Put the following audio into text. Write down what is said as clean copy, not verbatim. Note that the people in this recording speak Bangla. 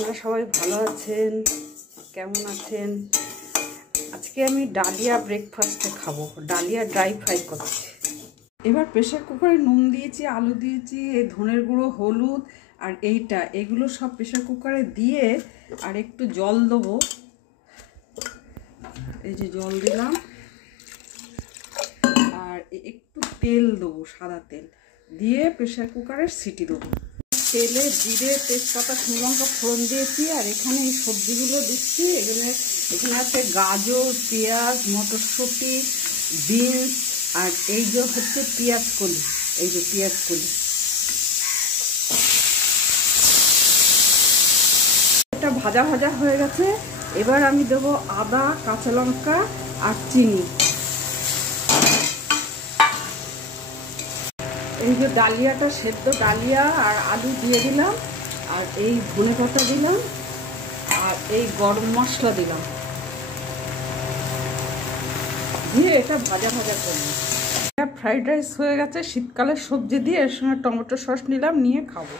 আপনারা সবাই ভালো আছেন? কেমন আছেন? আজকে আমি ডালিয়া ব্রেকফাস্টে খাবো। ডালিয়া ড্রাই ফ্রাই করছি। এবার প্রেসার কুকারে নুন দিয়েছি, আলু দিয়েছি, এই ধনের গুঁড়ো, হলুদ আর এগুলো সব প্রেসার কুকারে দিয়ে আর একটু জল দেবো। এই যে জল দিলাম আর একটু তেল দেবো, সাদা তেল দিয়ে প্রেসার কুকারের সিটি দেবো। তেলে জিরে, তেজপাতা, শুকনো লঙ্কা ফোড়ন দিয়েছি আর এখানে এই সবজিগুলো দিচ্ছি। এখানে আছে গাজর, পেঁয়াজ, মটরশুঁটি, বিনস আর এই যে হচ্ছে পেঁয়াজ কলি। এই যে পেঁয়াজ কলি এটা ভাজা ভাজা হয়ে গেছে। এবার আমি দেবো আদা, কাঁচা লঙ্কা আর চিনি। এই যে ডালিয়াটা সেদ্ধ ডালিয়া আর আলু দিয়ে দিলাম আর এই ধনেপাতা দিলাম আর এই গরম মশলা দিলাম, দিয়ে এটা ভাজা ভাজা করবো। ফ্রাইড রাইস হয়ে গেছে। শীতকালের সবজি দিয়ে এর সঙ্গে টমেটো সস নিলাম, নিয়ে খাবো।